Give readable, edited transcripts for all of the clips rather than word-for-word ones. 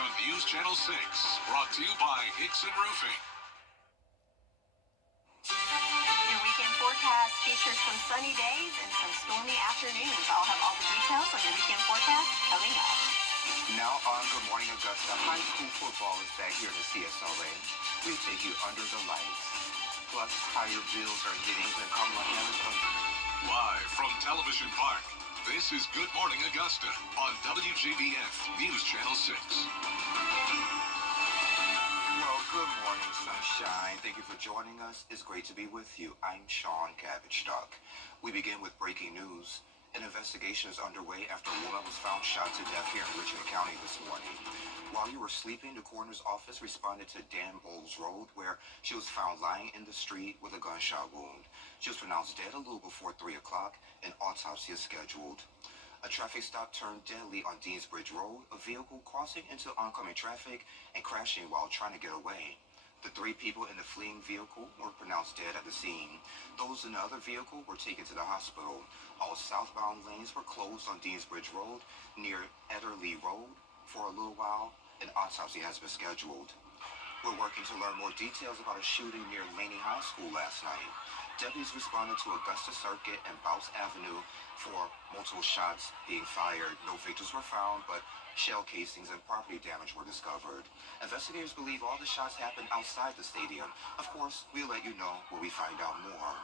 on News Channel 6, brought to you by Hickson Roofing. Your weekend forecast features some sunny days and some stormy afternoons. I'll have all the details on your weekend forecast coming up. Now on Good Morning Augusta, high school football is back here in the CSLA. We take you under the lights. Plus, higher bills are hitting the Kamala Harris. Live from Television Park, this is Good Morning Augusta on WJBF News Channel 6. Well, good morning, sunshine. Thank you for joining us. It's great to be with you. I'm Sean Cabbage-Duck. We begin with breaking news. An investigation is underway after a woman was found shot to death here in Richmond County this morning. While you were sleeping, the coroner's office responded to Dan Bowles Road, where she was found lying in the street with a gunshot wound. She was pronounced dead a little before 3 o'clock. An autopsy is scheduled. A traffic stop turned deadly on Deansbridge Road, a vehicle crossing into oncoming traffic and crashing while trying to get away. The 3 people in the fleeing vehicle were pronounced dead at the scene. Those in the other vehicle were taken to the hospital. All southbound lanes were closed on Deansbridge Road near Ederly Road for a little while. An autopsy has been scheduled. We're working to learn more details about a shooting near Laney High School last night. Deputies responded to Augusta Circuit and Bouse Avenue for multiple shots being fired. No victims were found, but shell casings and property damage were discovered. Investigators believe all the shots happened outside the stadium. Of course, we'll let you know when we find out more.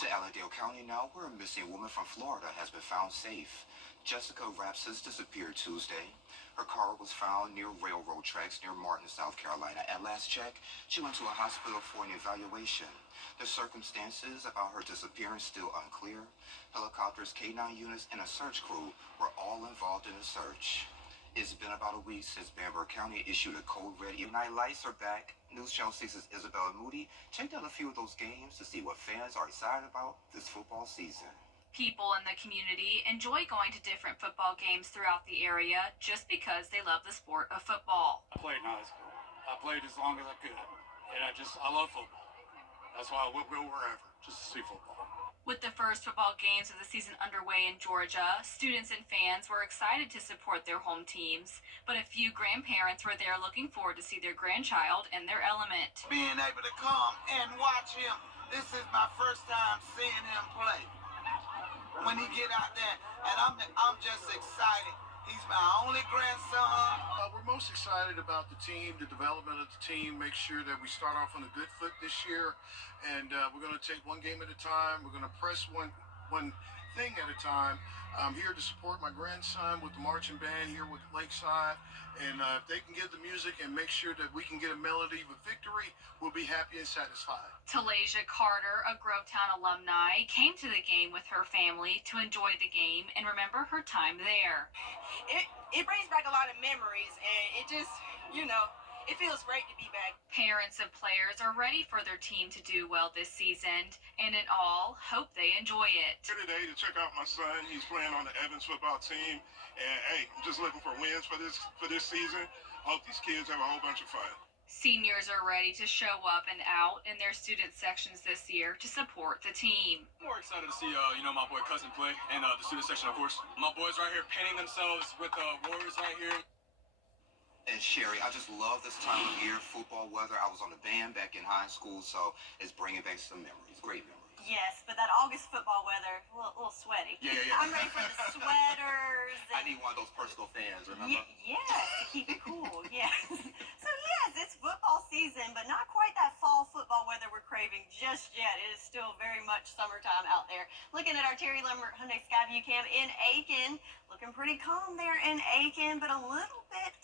To Allendale County now, where a missing woman from Florida has been found safe. Jessica Rapsis disappeared Tuesday. Her car was found near railroad tracks near Martin, South Carolina. At last check, she went to a hospital for an evaluation. The circumstances about her disappearance still unclear. Helicopters, K-9 units, and a search crew were all involved in the search. It's been about a week since Bamberg County issued a code red. Night lights are back. News Channel 6's Isabella Moody checked out a few of those games to see what fans are excited about this football season. People in the community enjoy going to different football games throughout the area just because they love the sport of football. I played in high school. I played as long as I could. And I love football. That's why I will go wherever, just to see football. With the first football games of the season underway in Georgia, students and fans were excited to support their home teams. But a few grandparents were there looking forward to see their grandchild in their element. Being able to come and watch him, this is my first time seeing him play. When he get out there, and I'm just excited. He's my only grandson. We're most excited about the team, the development of the team, make sure that we start off on a good foot this year, and we're going to take one game at a time. We're going to press one thing at a time. I'm here to support my grandson with the marching band here with Lakeside, and if they can get the music and make sure that we can get a melody with victory, we'll be happy and satisfied. Talasia Carter, a Grovetown alumni, came to the game with her family to enjoy the game and remember her time there. It brings back a lot of memories, and it just, it feels great to be back. Parents of players are ready for their team to do well this season, and in all, hope they enjoy it. Here today to check out my son. He's playing on the Evans football team, and hey, I'm just looking for wins for this season. Hope these kids have a whole bunch of fun. Seniors are ready to show up and out in their student sections this year to support the team. I'm more excited to see, my boy Cousin play, and the student section, of course. My boys right here painting themselves with the Warriors right here. And Sherry, I just love this time of year, football weather. I was on the band back in high school, so it's bringing back some memories, great memories. Yes, but that August football weather, a little sweaty. Yeah. I'm ready for the sweaters. I need one of those personal fans, remember? Yes, to keep it cool, yes. So yes, it's football season, but not quite that fall football weather we're craving just yet. It is still very much summertime out there. Looking at our Terry Lambert Hyundai Skyview cam in Aiken, looking pretty calm there in Aiken, but a little bit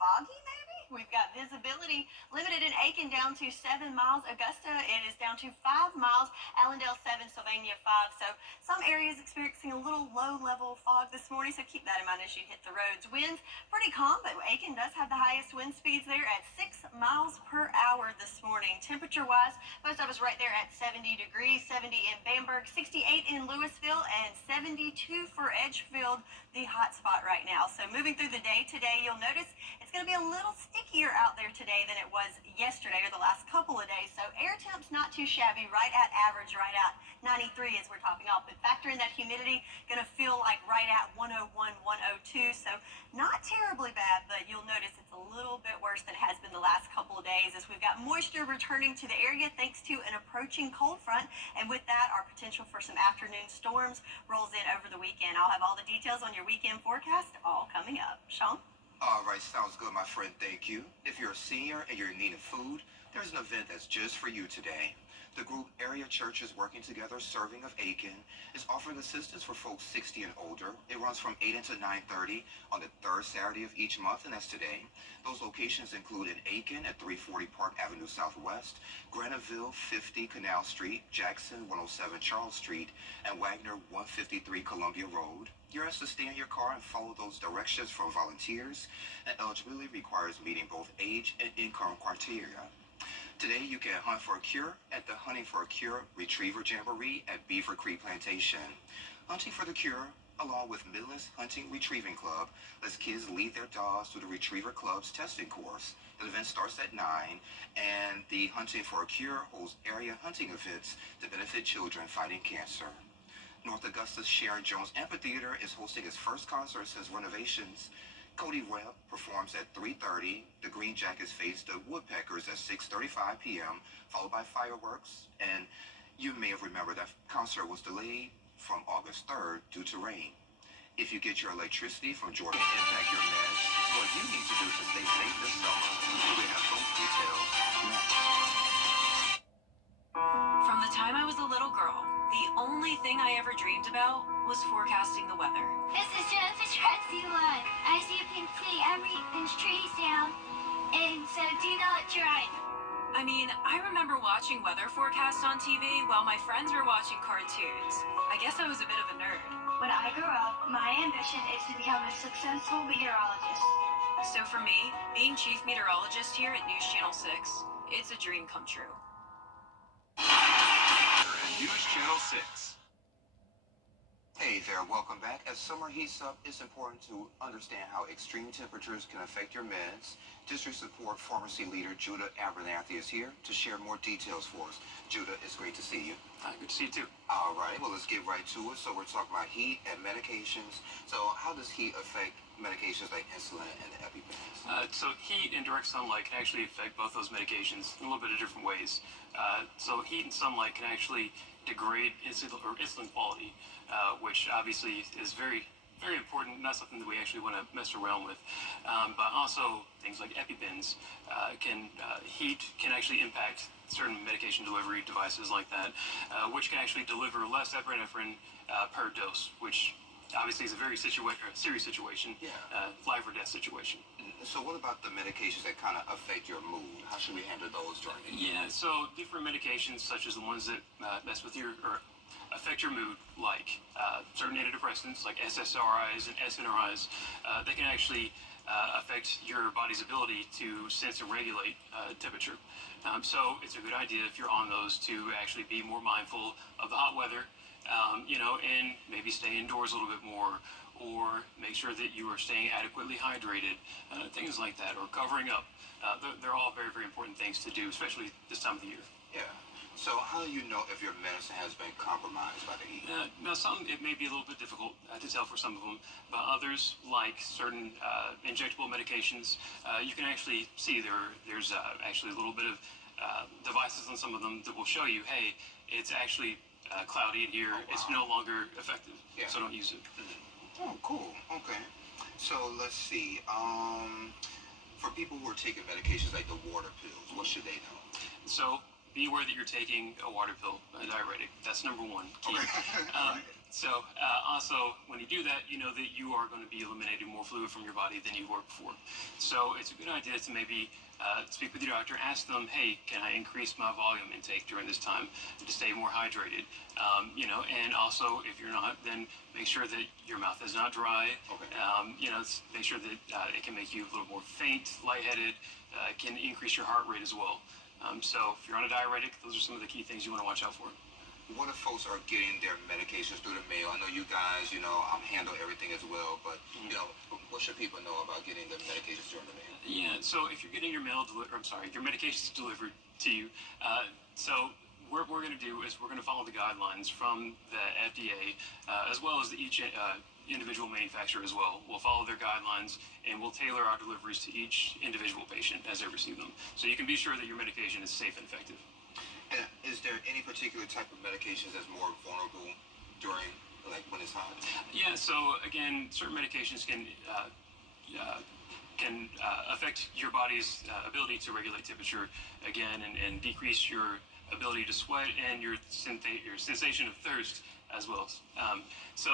foggy maybe? We've got visibility limited in Aiken down to 7 miles. Augusta, it is down to 5 miles. Allendale 7, Sylvania 5. So some areas experiencing a little low-level fog this morning, so keep that in mind as you hit the roads. Winds pretty calm, but Aiken does have the highest wind speeds there at 6 miles per hour this morning. Temperature-wise, most of us right there at 70 degrees, 70 in Bamberg, 68 in Louisville, and 72 for Edgefield, the hot spot right now. So moving through the day today, you'll notice it's going to be a little sticky stickier out there today than it was yesterday or the last couple of days. So air temps not too shabby, right at average, right at 93 as we're topping off. But factor in that humidity, going to feel like right at 101, 102. So not terribly bad, but you'll notice it's a little bit worse than it has been the last couple of days as we've got moisture returning to the area thanks to an approaching cold front. And with that, our potential for some afternoon storms rolls in over the weekend. I'll have all the details on your weekend forecast all coming up. Sean? All right, sounds good, my friend. Thank you. If you're a senior and you're in need of food, there's an event that's just for you today. The group Area Churches Working Together Serving of Aiken is offering assistance for folks 60 and older. It runs from 8 until 9:30 on the third Saturday of each month, and that's today. Those locations include in Aiken at 340 Park Avenue Southwest, Graniteville 50 Canal Street, Jackson 107 Charles Street, and Wagner 153 Columbia Road. You're asked to stay in your car and follow those directions from volunteers, and eligibility requires meeting both age and income criteria. Today, you can hunt for a cure at the Hunting for a Cure Retriever Jamboree at Beaver Creek Plantation. Hunting for the Cure, along with Midlands Hunting Retrieving Club, lets kids lead their dogs through the Retriever Club's testing course. The event starts at 9, and the Hunting for a Cure holds area hunting events to benefit children fighting cancer. North Augusta's Sharon Jones Amphitheater is hosting its first concert since renovations. Cody Webb performs at 3:30. The Green Jackets face the Woodpeckers at 6:35 p.m., followed by fireworks. And you may have remembered that concert was delayed from August 3rd due to rain. If you get your electricity from Georgia Impact Your Meds, what you need to do to stay safe this summer. We have those details next. From the time I was a little girl, the only thing I ever dreamed about was forecasting the weather. This is Jennifer Line. As you can see, everything's trees down, and so do not drive. I mean, I remember watching weather forecasts on TV while my friends were watching cartoons. I guess I was a bit of a nerd. When I grow up, my ambition is to become a successful meteorologist. So for me, being chief meteorologist here at News Channel 6, it's a dream come true. News Channel 6. Hey there, welcome back. As summer heats up, it's important to understand how extreme temperatures can affect your meds. District Support Pharmacy Leader Judah Abernathy is here to share more details for us. Judah, it's great to see you. Good to see you too. All right, well, let's get right to it. So we're talking about heat and medications. So how does heat affect medications like insulin and the EpiPens? So heat and direct sunlight can actually affect both those medications in a little bit of different ways. So heat and sunlight can actually degrade insulin quality, which obviously is very, very important. Not something that we actually want to mess around with. But also things like EpiPens heat can actually impact certain medication delivery devices like that, which can actually deliver less epinephrine per dose, which obviously is a very serious situation, life or death situation. So what about the medications that kind of affect your mood? How should we handle those during the year? Yeah, so different medications such as the ones that mess with or affect your mood, like certain antidepressants like SSRIs and SNRIs, they can actually affect your body's ability to sense and regulate temperature. So it's a good idea if you're on those to actually be more mindful of the hot weather, and maybe stay indoors a little bit more, or make sure that you are staying adequately hydrated, things like that, or covering up. They're all very, very important things to do, especially this time of the year. Yeah. So how do you know if your medicine has been compromised by the heat? Now, some, it may be a little bit difficult to tell for some of them, but others, like certain injectable medications, you can actually see there's actually a little bit of devices on some of them that will show you, hey, it's actually cloudy in here. Oh, wow. It's no longer effective, so don't use it. Oh, cool. Okay. So let's see. For people who are taking medications like the water pills, what should they know? So be aware that you're taking a water pill, a diuretic. That's number one. Key. Okay. So also, when you do that, you know that you are going to be eliminating more fluid from your body than you were before. So it's a good idea to maybe speak with your doctor, ask them, hey, can I increase my volume intake during this time to stay more hydrated? And also, if you're not, then make sure that your mouth is not dry. Okay. Make sure that it can make you a little more faint, lightheaded, can increase your heart rate as well. So if you're on a diuretic, those are some of the key things you want to watch out for. what if folks are getting their medications through the mail? I know you guys, handle everything as well, but what should people know about getting the medications through the mail? Yeah, so if you're getting your your medications delivered to you, so what we're going to do is we're going to follow the guidelines from the FDA, as well as each individual manufacturer as well. We'll follow their guidelines and we'll tailor our deliveries to each individual patient as they receive them. So you can be sure that your medication is safe and effective. And is there any particular type of medications that's more vulnerable during, like, when it's hot? Yeah, so again, certain medications can affect your body's ability to regulate temperature again and decrease your ability to sweat and your sensation of thirst as well. So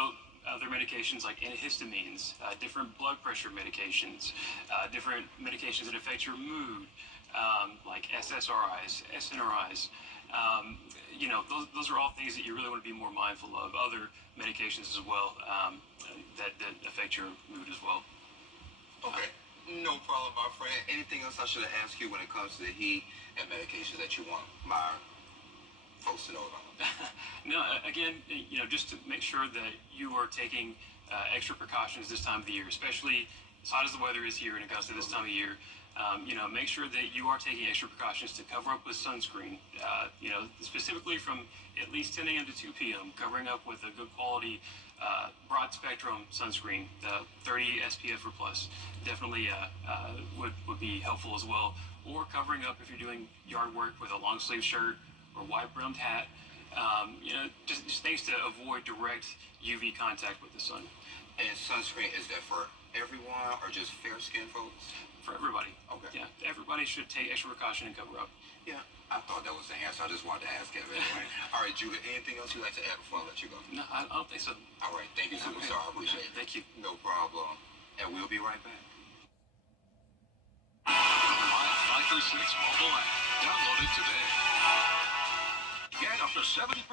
other medications like antihistamines, different blood pressure medications, different medications that affect your mood, like SSRIs, SNRIs. Those are all things that you really want to be more mindful of. Other medications as well that affect your mood as well. Okay. No problem, my friend. Anything else I should have asked you when it comes to the heat and medications that you want my folks to know about? No, again, just to make sure that you are taking extra precautions this time of the year, especially as hot as the weather is here in Augusta this time of year. Make sure that you are taking extra precautions to cover up with sunscreen. Specifically from at least 10 a.m. to 2 p.m., covering up with a good quality broad spectrum sunscreen, 30 SPF or plus, definitely would be helpful as well. Or covering up if you're doing yard work with a long sleeve shirt or wide brimmed hat. Just things to avoid direct UV contact with the sun. And sunscreen, is that for everyone or just fair skinned folks? For everybody. Okay. Yeah, everybody should take extra precaution and cover up. Yeah, I thought that was the answer. I just wanted to ask him anyway. All right, Judah, anything else you'd like to add before I let you go? No, I don't think so. All right, thank you, Superstar. I appreciate it. Thank you. No problem. And we'll be right back. The Live 536 mobile app. Download it today. Get up to 70%.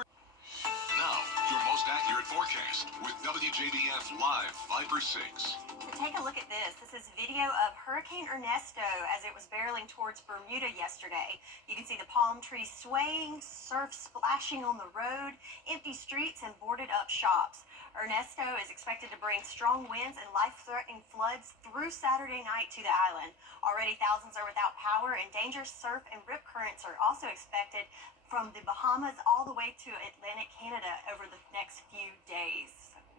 Now, your most accurate forecast with WJBF Live 536. So take a look at this. This is video of Hurricane Ernesto as it was barreling towards Bermuda yesterday. You can see the palm trees swaying, surf splashing on the road, empty streets, and boarded up shops. Ernesto is expected to bring strong winds and life-threatening floods through Saturday night to the island. Already thousands are without power, and dangerous surf and rip currents are also expected from the Bahamas all the way to Atlantic Canada over the next few days.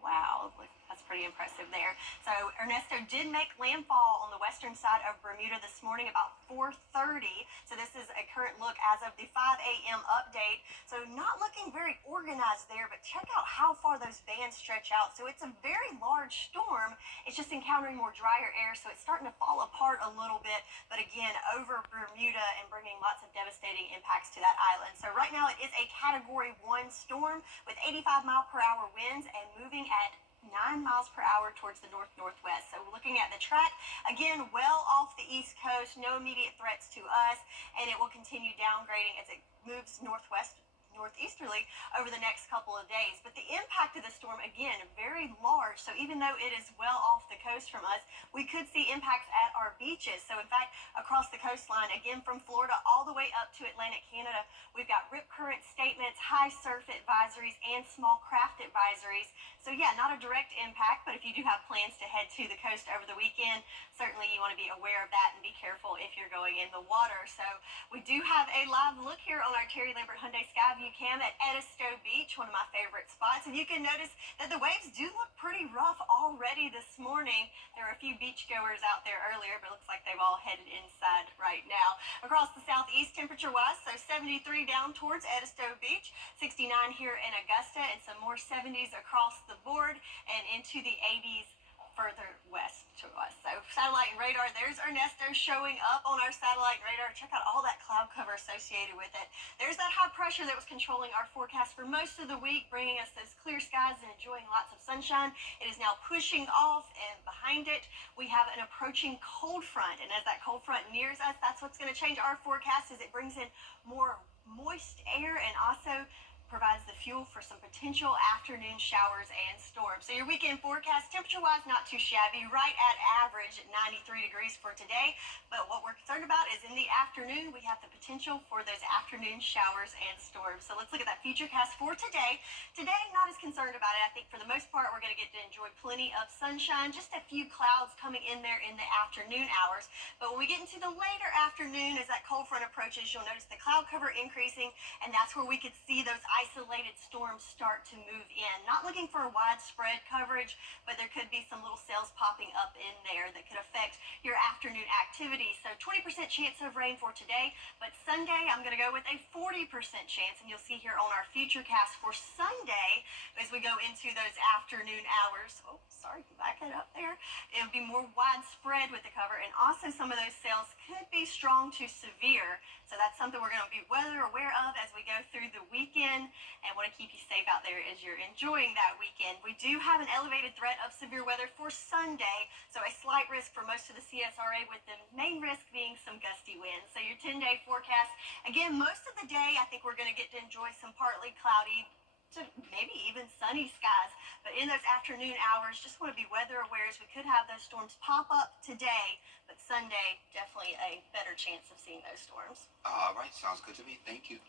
Wow, that's pretty impressive there. So Ernesto did make landfall on the western side of Bermuda this morning about 4:30. So this is a current look as of the 5 a.m. update. So not looking very organized there, but check out how far those bands stretch out. So it's a very large storm. It's just encountering more drier air, so it's starting to fall apart a little bit. But again, over Bermuda and bringing lots of devastating impacts to that island. So right now it is a Category 1 storm with 85-mile-per-hour winds and moving at 9 miles per hour towards the north-northwest. So looking at the track, again, well off the east coast, no immediate threats to us, and it will continue downgrading as it moves northeasterly over the next couple of days. But the impact of the storm, again, very large. So even though it is well off the coast from us, we could see impacts at our beaches. So in fact, across the coastline, again, from Florida all the way up to Atlantic Canada, we've got rip current statements, high surf advisories, and small craft advisories. So yeah, not a direct impact, but if you do have plans to head to the coast over the weekend, certainly you want to be aware of that and be careful if you're going in the water. So we do have a live look here on our Terry Lambert Hyundai Skyview cam at Edisto Beach, one of my favorite spots. And you can notice that the waves do look pretty rough already this morning. There were a few beachgoers out there earlier, but it looks like they've all headed inside right now. Across the southeast, temperature-wise, so 73 down towards Edisto Beach, 69 here in Augusta, and some more 70s across the board and into the 80s further west to us. So satellite and radar, there's Ernesto showing up on our satellite and radar. Check out all that cloud cover associated with it. There's that high pressure that was controlling our forecast for most of the week, bringing us those clear skies and enjoying lots of sunshine. It is now pushing off, and behind it, we have an approaching cold front. And as that cold front nears us, that's what's going to change our forecast as it brings in more moist air and also provides the fuel for some potential afternoon showers and storms. So your weekend forecast, temperature-wise, not too shabby, right at average at 93 degrees for today. But what we're concerned about is in the afternoon, we have the potential for those afternoon showers and storms. So let's look at that futurecast for today. Today, not as concerned about it. I think for the most part, we're going to get to enjoy plenty of sunshine, just a few clouds coming in there in the afternoon hours. But when we get into the later afternoon, as that cold front approaches, you'll notice the cloud cover increasing, and that's where we could see those isolated storms start to move in. Not looking for widespread coverage, but there could be some little cells popping up in there that could affect your afternoon activity. So 20% chance of rain for today, but Sunday I'm going to go with a 40% chance, and you'll see here on our futurecast for Sunday as we go into those afternoon hours. Oh, sorry, back it up there. It'll be more widespread with the cover, and also some of those cells could be strong to severe. So that's something we're going to be weather aware of as we go through the weekend, and want to keep you safe out there as you're enjoying that weekend. We do have an elevated threat of severe weather for Sunday, so a slight risk for most of the CSRA, with the main risk being some gusty winds. So your 10-day forecast, again, most of the day I think we're going to get to enjoy some partly cloudy to maybe even sunny skies. But in those afternoon hours, just want to be weather aware as we could have those storms pop up today, but Sunday, definitely a better chance of seeing those storms. All right, sounds good to me. Thank you.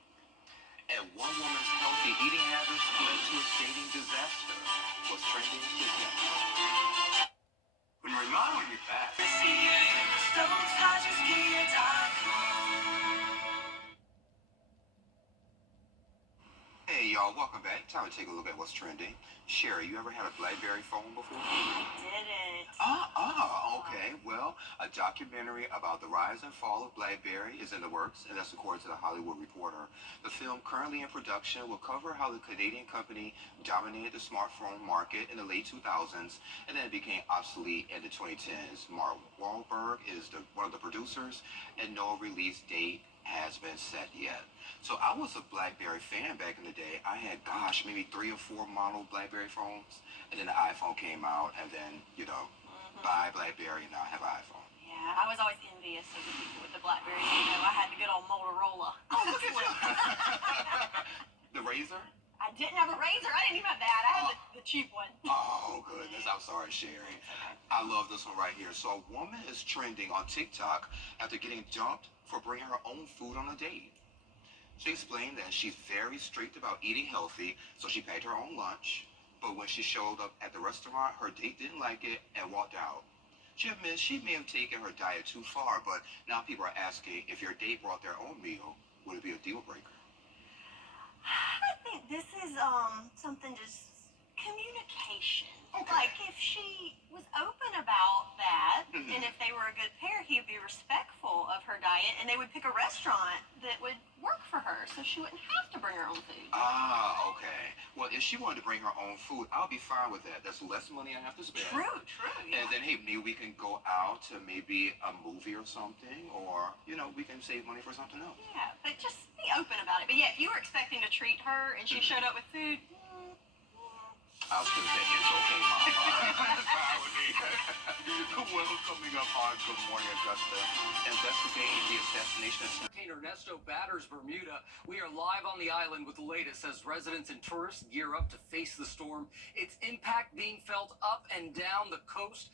And one woman's healthy eating habits led to a dating disaster. What's trending is next. When you remodel your back. Hey y'all, welcome back. Time to take a look at what's trending. Sherry, you ever had a BlackBerry phone before? I didn't. Okay. Well, a documentary about the rise and fall of BlackBerry is in the works, and that's according to the Hollywood Reporter. The film, currently in production, will cover how the Canadian company dominated the smartphone market in the late 2000s, and then it became obsolete in the 2010s. Mark Wahlberg is one of the producers, and no release date has been set yet. So I was a BlackBerry fan back in the day. I had, maybe 3 or 4 model BlackBerry phones, and then the iPhone came out, and then, buy BlackBerry, and now I have an iPhone. Yeah, I was always envious of the people with the Blackberry. I had the good old Motorola. Oh, look at you. The Razor? I didn't have a Razor. I didn't even have that. I had the cheap one. Oh, goodness. I'm sorry, Sherry. I love this one right here. So a woman is trending on TikTok after getting dumped for bringing her own food on a date. She explained that she's very strict about eating healthy, so she packed her own lunch. But when she showed up at the restaurant, her date didn't like it and walked out. She admits she may have taken her diet too far, but now people are asking if your date brought their own meal, would it be a deal breaker? I think this is something just communication. Okay. Like if she was open about that, Mhm. and if they were a good pair, he would be respectful of her diet, and they would pick a restaurant that would work for her, so she wouldn't have to bring her own food. Okay. Well, if she wanted to bring her own food, I'll be fine with that. That's less money I have to spend. True. Yeah. And then, hey, maybe we can go out to maybe a movie or something, or, we can save money for something else. Yeah, but just be open about it. But yeah, if you were expecting to treat her and she showed up with food, I was going to say, it's okay, Mama. That's fine with me. Well, coming up on Good Morning Augusta, investigating the assassination of Hurricane Ernesto batters Bermuda. We are live on the island with the latest as residents and tourists gear up to face the storm. Its impact being felt up and down the coast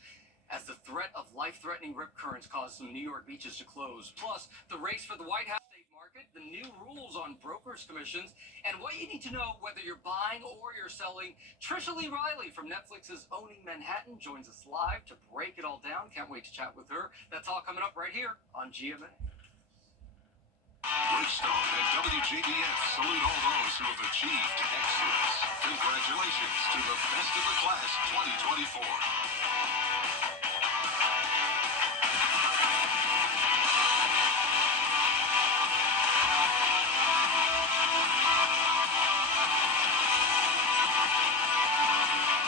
as the threat of life-threatening rip currents caused some New York beaches to close. Plus, the race for the White House safe market, the new rules on brokers' commissions, and what you need to know whether you're buying or you're selling. Trisha Lee Riley from Netflix's Owning Manhattan joins us live to break it all down. Can't wait to chat with her. That's all coming up right here on GMA. Bridgestone and WJBF salute all those who have achieved excellence. Congratulations to the best of the class 2024.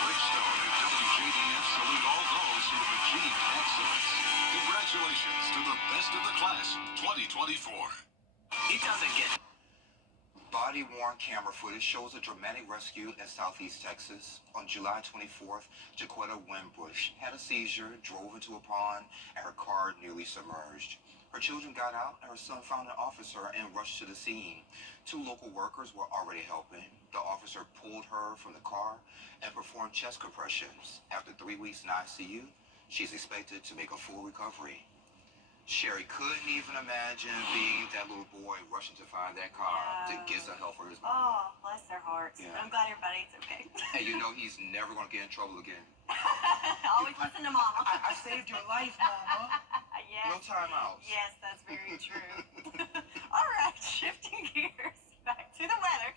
Bridgestone and WJBF salute all those who have achieved excellence. Congratulations to the best of the class 2024. He doesn't get body-worn camera footage shows a dramatic rescue in southeast Texas. On July 24th, Jaquetta Winbush had a seizure, drove into a pond, and her car nearly submerged. Her children got out and her son found an officer and rushed to the scene. 2 local workers were already helping. The officer pulled her from the car and performed chest compressions. After 3 weeks in ICU, she's expected to make a full recovery. Sherry couldn't even imagine being that little boy rushing to find that car to get some help for his mom. Oh, bless their hearts. Yeah. But I'm glad everybody's okay. And you know he's never going to get in trouble again. Always listen to Mama. I saved your life, Mama. Yes. No timeouts. Yes, that's very true. All right, shifting gears back to the weather.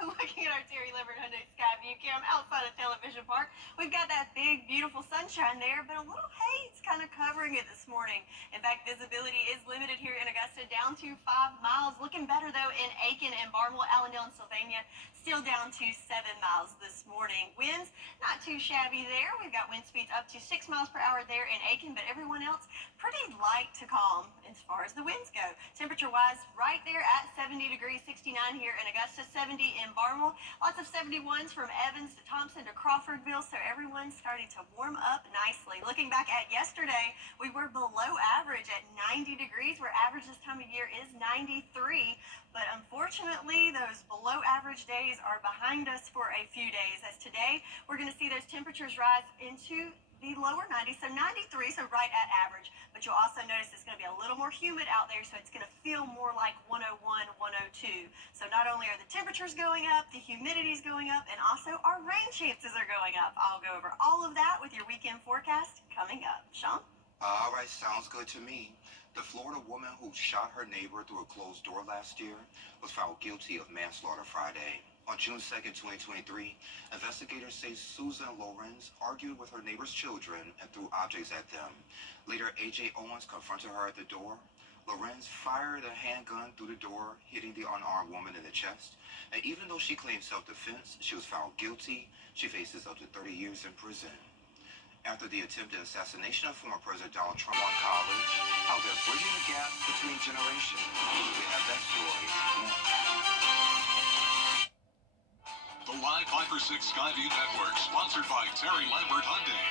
Looking at our Terry Limbert Hyundai Skyview cam outside of Television Park, we've got that big, beautiful sunshine there, but a little haze kind of covering it this morning. In fact, visibility is limited here in Augusta, down to 5 miles. Looking better, though, in Aiken and Barnwell, Allendale, and Sylvania, still down to 7 miles this morning. Winds, not too shabby there. We've got wind speeds up to 6 miles per hour there in Aiken, but everyone else pretty light to calm as far as the winds go. Temperature-wise, right there at 70 degrees, 69 here in Augusta, 70 in Barnwell. Lots of 71s from Evans to Thompson to Crawfordville, so everyone's starting to warm up nicely. Looking back at yesterday, we were below average at 90 degrees, where average this time of year is 93. But unfortunately, those below average days are behind us for a few days, as today we're going to see those temperatures rise into the lower 90s, so 93, so right at average. But you'll also notice it's going to be a little more humid out there, so it's going to feel more like 101, 102. So not only are the temperatures going up, the humidity's going up, and also our rain chances are going up. I'll go over all of that with your weekend forecast coming up. Sean? All right, sounds good to me. The Florida woman who shot her neighbor through a closed door last year was found guilty of manslaughter Friday. On June 2nd, 2023, investigators say Susan Lorenz argued with her neighbor's children and threw objects at them. Later, A.J. Owens confronted her at the door. Lorenz fired a handgun through the door, hitting the unarmed woman in the chest. And even though she claimed self-defense, she was found guilty. She faces up to 30 years in prison. After the attempted assassination of former President Donald Trump on college, how they're bridging the gap between generations. We have that story next. The Live 5 for 6 Skyview Network, sponsored by Terry Lambert Hyundai.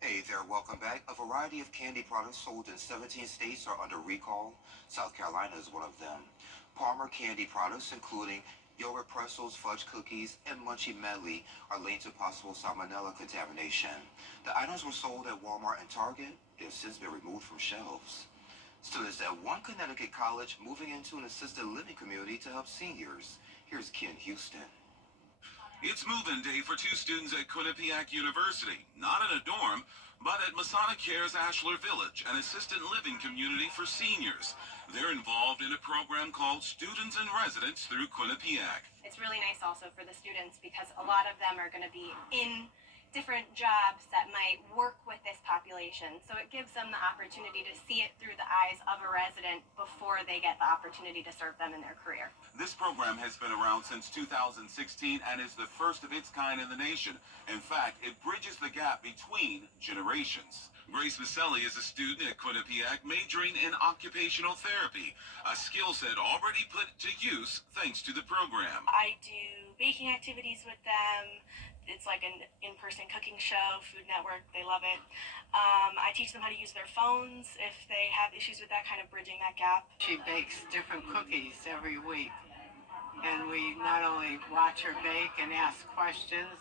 Hey there, welcome back. A variety of candy products sold in 17 states are under recall. South Carolina is one of them. Palmer candy products, including yogurt pretzels, fudge cookies, and munchie medley, are linked to possible salmonella contamination. The items were sold at Walmart and Target. They have since been removed from shelves. Students at one Connecticut college moving into an assisted living community to help seniors. Here's Ken Houston. It's move-in day for 2 students at Quinnipiac University, not in a dorm, but at Masonic Care's Ashler Village, an assisted living community for seniors. They're involved in a program called Students in Residence through Quinnipiac. It's really nice also for the students because a lot of them are going to be in different jobs that might work with this population. So it gives them the opportunity to see it through the eyes of a resident before they get the opportunity to serve them in their career. This program has been around since 2016 and is the first of its kind in the nation. In fact, it bridges the gap between generations. Grace Maselli is a student at Quinnipiac majoring in occupational therapy, a skill set already put to use thanks to the program. I do baking activities with them. It's like an in-person cooking show, Food Network, they love it. I teach them how to use their phones if they have issues with that, kind of bridging that gap. She bakes different cookies every week, and we not only watch her bake and ask questions,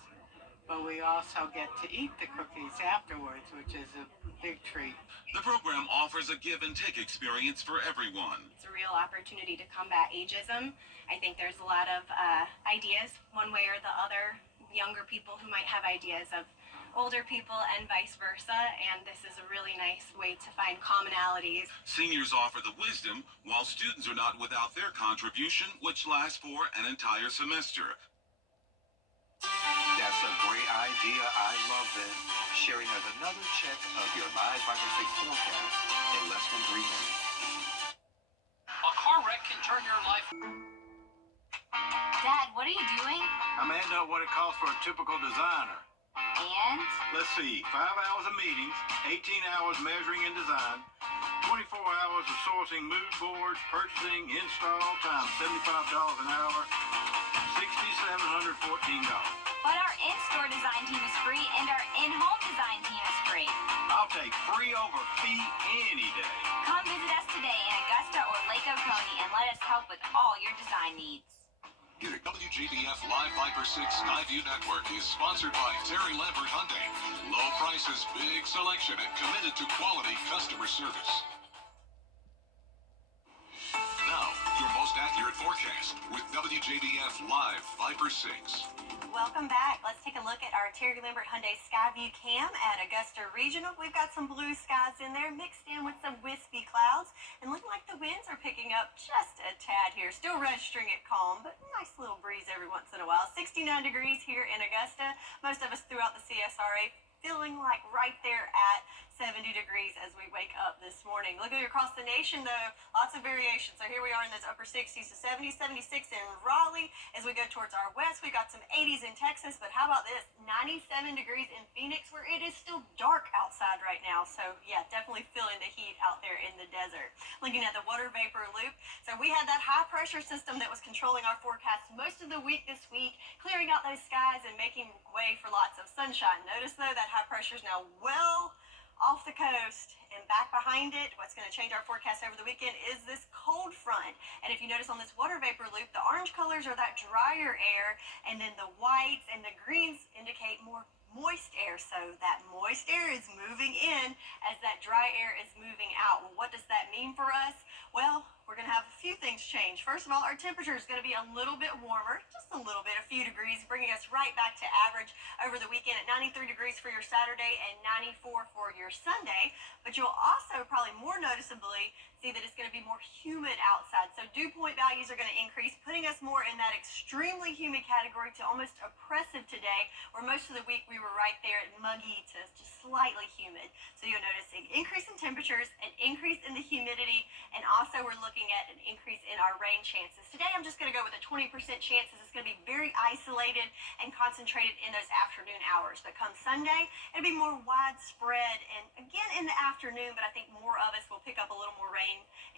but we also get to eat the cookies afterwards, which is a big treat. The program offers a give-and-take experience for everyone. It's a real opportunity to combat ageism. I think there's a lot of ideas, one way or the other, younger people who might have ideas of older people and vice versa, and this is a really nice way to find commonalities. Seniors offer the wisdom, while students are not without their contribution, which lasts for an entire semester. That's a great idea. I love it. Sherry has another check of your Live 5 for 6 forecast in less than 3 minutes. A car wreck can turn your life. Dad, what are you doing? I'm adding up what it costs for a typical designer. And? Let's see, 5 hours of meetings, 18 hours measuring and design, 24 hours of sourcing mood boards, purchasing, install, times $75 an hour, $6,714. But our in-store design team is free, and our in-home design team is free. I'll take free over fee any day. Come visit us today in Augusta or Lake Oconee and let us help with all your design needs. Your WJBF Live Viper 6 Skyview Network is sponsored by Terry Lambert Hyundai. Low prices, big selection, and committed to quality customer service. Now, your most accurate forecast with WJBF Live Viper 6. Welcome back. Let's take a look at our Terry Lambert Hyundai Skyview cam at Augusta Regional. We've got some blue skies in there mixed in with some wispy clouds, and looking like the winds are picking up just a tad here. Still registering it calm, but nice little breeze every once in a while. 69 degrees here in Augusta. Most of us throughout the CSRA feeling like right there at 70 degrees as we wake up this morning. Looking across the nation, though, lots of variation. So here we are in those upper 60s to 70, 76 in Raleigh. As we go towards our west, we got some 80s in Texas, but how about this? 97 degrees in Phoenix, where it is still dark outside right now. So yeah, definitely feeling the heat out there in the desert. Looking at the water vapor loop. So we had that high pressure system that was controlling our forecast most of the week this week, clearing out those skies and making way for lots of sunshine. Notice though that high pressure is now well off the coast and back behind it. What's going to change our forecast over the weekend is this cold front. And if you notice on this water vapor loop, the orange colors are that drier air, and then the whites and the greens indicate more moist air. So that moist air is moving in as that dry air is moving out. Well, what does that mean for us? Well, we're going to have a few things change. First of all, our temperature is going to be a little bit warmer, just a little bit, a few degrees, bringing us right back to average over the weekend at 93 degrees for your Saturday and 94 for your Sunday. But you'll also probably more noticeably see that it's going to be more humid outside. So dew point values are going to increase, putting us more in that extremely humid category to almost oppressive today, where most of the week we were right there at muggy to just slightly humid. So you'll notice an increase in temperatures, an increase in the humidity, and also we're looking at an increase in our rain chances. Today I'm just going to go with a 20% chance. It's going to be very isolated and concentrated in those afternoon hours. But come Sunday, it'll be more widespread and again in the afternoon, but I think more of us will pick up a little more rain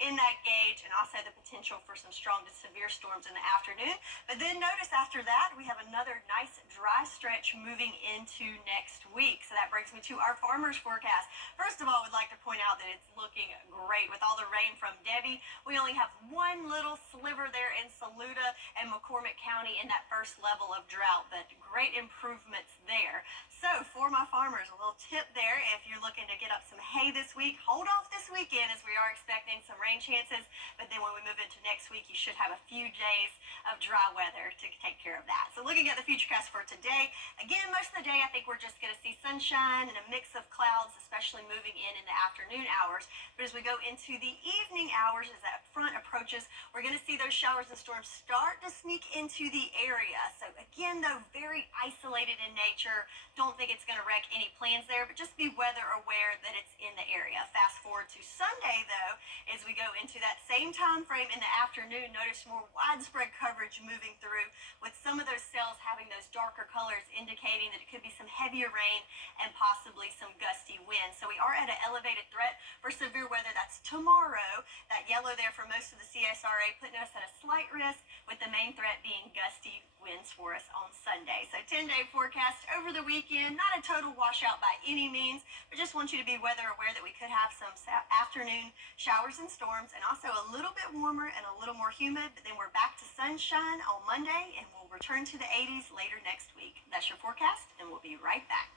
in that gauge, and also the potential for some strong to severe storms in the afternoon. But then notice after that, we have another nice dry stretch moving into next week. So that brings me to our farmers forecast. First of all, I would like to point out that it's looking great with all the rain from Debbie. We only have one little sliver there in Saluda and McCormick County in that first level of drought, but great improvements there. So for my farmers, a little tip there, if you're looking to get up some hay this week, hold off this weekend as we are expecting some rain chances, but then when we move into next week, you should have a few days of dry weather to take care of that. So looking at the futurecast for today, again, most of the day I think we're just going to see sunshine and a mix of clouds, especially moving in the afternoon hours. But as we go into the evening hours, as that front approaches, we're going to see those showers and storms start to sneak into the area. So again, though, very isolated in nature. Don't think it's going to wreck any plans there, but just be weather aware that it's in the area. Fast forward to Sunday, though, as we go into that same time frame in the afternoon, notice more widespread coverage moving through, with some of those cells having those darker colors indicating that it could be some heavier rain and possibly some gusty winds. So we are at an elevated threat for severe weather. That's tomorrow. That yellow there for most of the CSRA putting us at a slight risk, with the main threat being gusty winds for us on Sunday. So 10-day forecast over the weekend, not a total washout by any means, but just want you to be weather aware that we could have some afternoon showers and storms, and also a little bit warmer and a little more humid, but then we're back to sunshine on Monday, and we'll return to the 80s later next week. That's your forecast, and we'll be right back.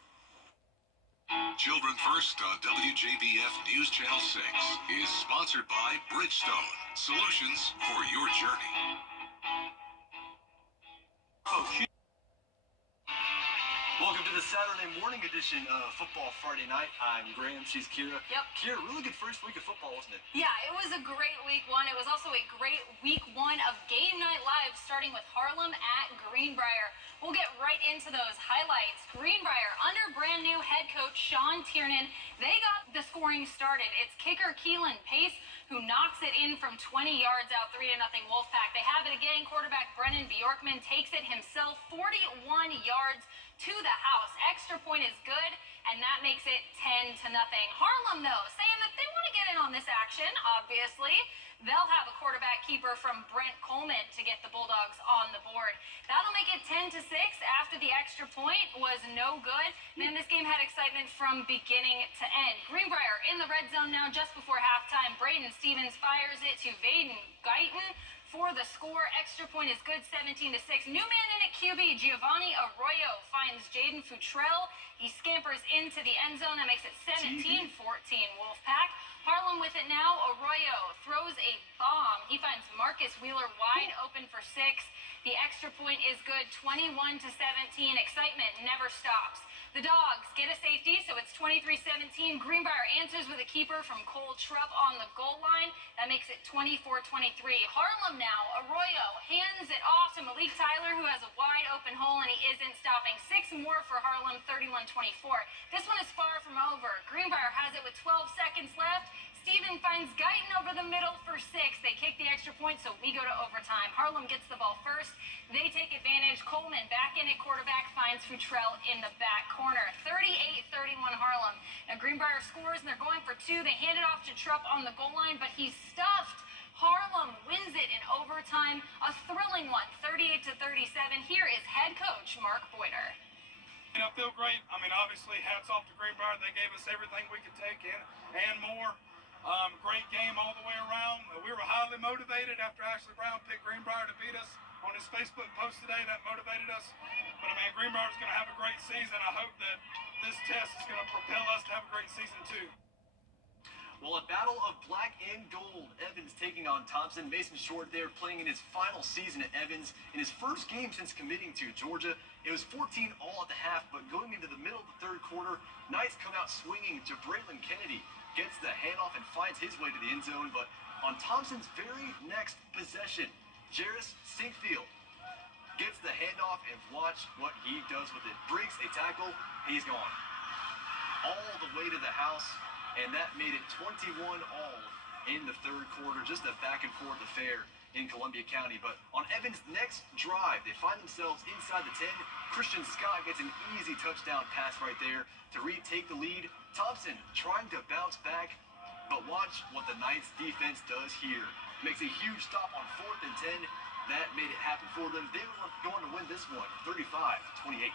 Children First on WJBF News Channel 6 is sponsored by Bridgestone, solutions for your journey. Welcome to the Saturday morning edition of Football Friday Night. I'm Graham. She's Kira. Yep. Kira, really good first week of football, wasn't it? Yeah, it was a great week one. It was also a great week one of Game Night Live, starting with Harlem at Greenbrier. We'll get right into those highlights. Greenbrier, under brand new head coach Sean Tiernan, they got the scoring started. It's kicker Keelan Pace who knocks it in from 20 yards out, 3-0 Wolfpack. They have it again. Quarterback Brennan Bjorkman takes it himself, 41 yards to the house. Extra point is good, and that makes it 10-0. Harlem, though, saying that they want to get in on this action, obviously. They'll have a quarterback keeper from Brent Coleman to get the Bulldogs on the board. That'll make it 10-6 after the extra point was no good. Man, this game had excitement from beginning to end. Greenbrier in the red zone now just before halftime. Braden Stevens fires it to Vaden Guyton for the score. Extra point is good, 17-6. New man in at QB, Giovanni Arroyo finds Jaden Futrell. He scampers into the end zone. That makes it 17-14 Wolfpack. Harlem with it now. Arroyo throws a bomb. He finds Marcus Wheeler wide open for 6. The extra point is good, 21-17. Excitement never stops. The Dogs get a safety, so it's 23-17. Greenbrier answers with a keeper from Cole Trupp on the goal line. That makes it 24-23. Harlem now. Arroyo hands it off to Malik Tyler, who has a wide open hole, and he isn't stopping. 6 more for Harlem, 31-24. This one is far from over. Greenbrier has it with 12 seconds left. Steven finds Guyton over the middle for 6. They kick the extra point, so we go to overtime. Harlem gets the ball first. They take advantage. Coleman back in at quarterback, finds Futrell in the back corner. 38-31 Harlem. Now Greenbrier scores, and they're going for 2. They hand it off to Trupp on the goal line, but he's stuffed. Harlem wins it in overtime. A thrilling one, 38-37. Here is head coach Mark Boyder. I feel great. I mean, obviously, hats off to Greenbrier. They gave us everything we could take in and more. Great game all the way around. We were highly motivated after Ashley Brown picked Greenbrier to beat us on his Facebook post today. That motivated us. But, I mean, Greenbrier's going to have a great season. I hope that this test is going to propel us to have a great season, too. Well, a battle of black and gold. Evans taking on Thompson. Mason Short there playing in his final season at Evans. In his first game since committing to Georgia, it was 14 all at the half, but going into the middle of the third quarter, Knights come out swinging. to Braylon Kennedy gets the handoff and finds his way to the end zone, but on Thompson's very next possession, Jarris Sinkfield gets the handoff, and watch what he does with it. Breaks a tackle, he's gone. All the way to the house, and that made it 21 all in the third quarter. Just a back and forth affair in Columbia County. But on Evans' next drive, they find themselves inside the 10. Christian Scott gets an easy touchdown pass right there to retake the lead. Thompson trying to bounce back, but watch what the Knights defense does here. Makes a huge stop on 4th and 10. That made it happen for them. They were going to win this one, 35-28.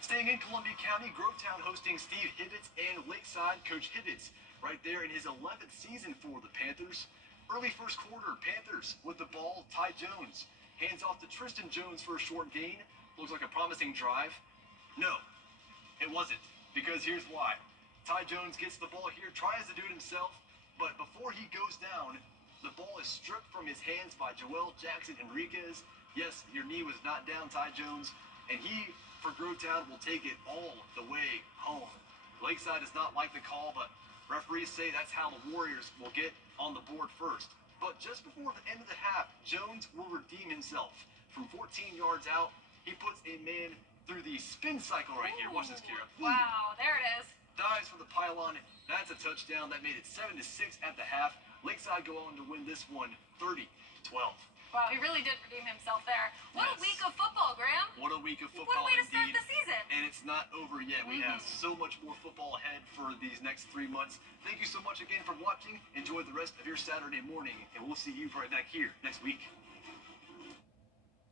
Staying in Columbia County, Grovetown hosting Steve Hibbets and Lakeside. Coach Hibbets right there in his 11th season for the Panthers. Early first quarter, Panthers with the ball. Ty Jones hands off to Tristan Jones for a short gain. Looks like a promising drive. No, it wasn't, because here's why. Ty Jones gets the ball here, tries to do it himself, but before he goes down, the ball is stripped from his hands by Joel Jackson Enriquez. Yes, your knee was not down, Ty Jones, and he, for Grovetown, will take it all the way home. Lakeside does not like the call, but referees say that's how the Warriors will get on the board first. But just before the end of the half, Jones will redeem himself. From 14 yards out, he puts a man through the spin cycle right here. Watch this, Kira. Wow, there it is. Dives for the pylon. That's a touchdown. That made it 7-6 at the half. Lakeside go on to win this one 30-12. Wow, he really did redeem himself there. What a week of football, Graham. What a week of football. What a way to start indeed. the season. And it's not over yet. We have so much more football ahead for these next 3 months. Thank you so much again for watching. Enjoy the rest of your Saturday morning, and we'll see you right back here next week.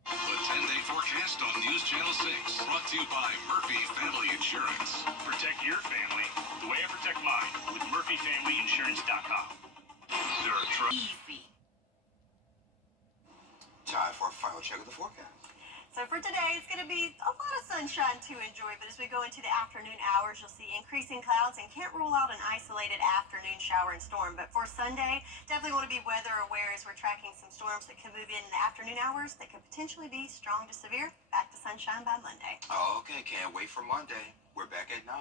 The 10-day forecast on News Channel 6, brought to you by Murphy Family Insurance. Protect your family the way I protect mine with MurphyFamilyInsurance.com. There are Easy. Time for a final check of the forecast. So for today, it's going to be a lot of sunshine to enjoy, but as we go into the afternoon hours, you'll see increasing clouds and can't rule out an isolated afternoon shower and storm. But for Sunday, definitely want to be weather aware as we're tracking some storms that could move in the afternoon hours that could potentially be strong to severe. Back to sunshine by Monday. Okay, can't wait for Monday. We're back at 9.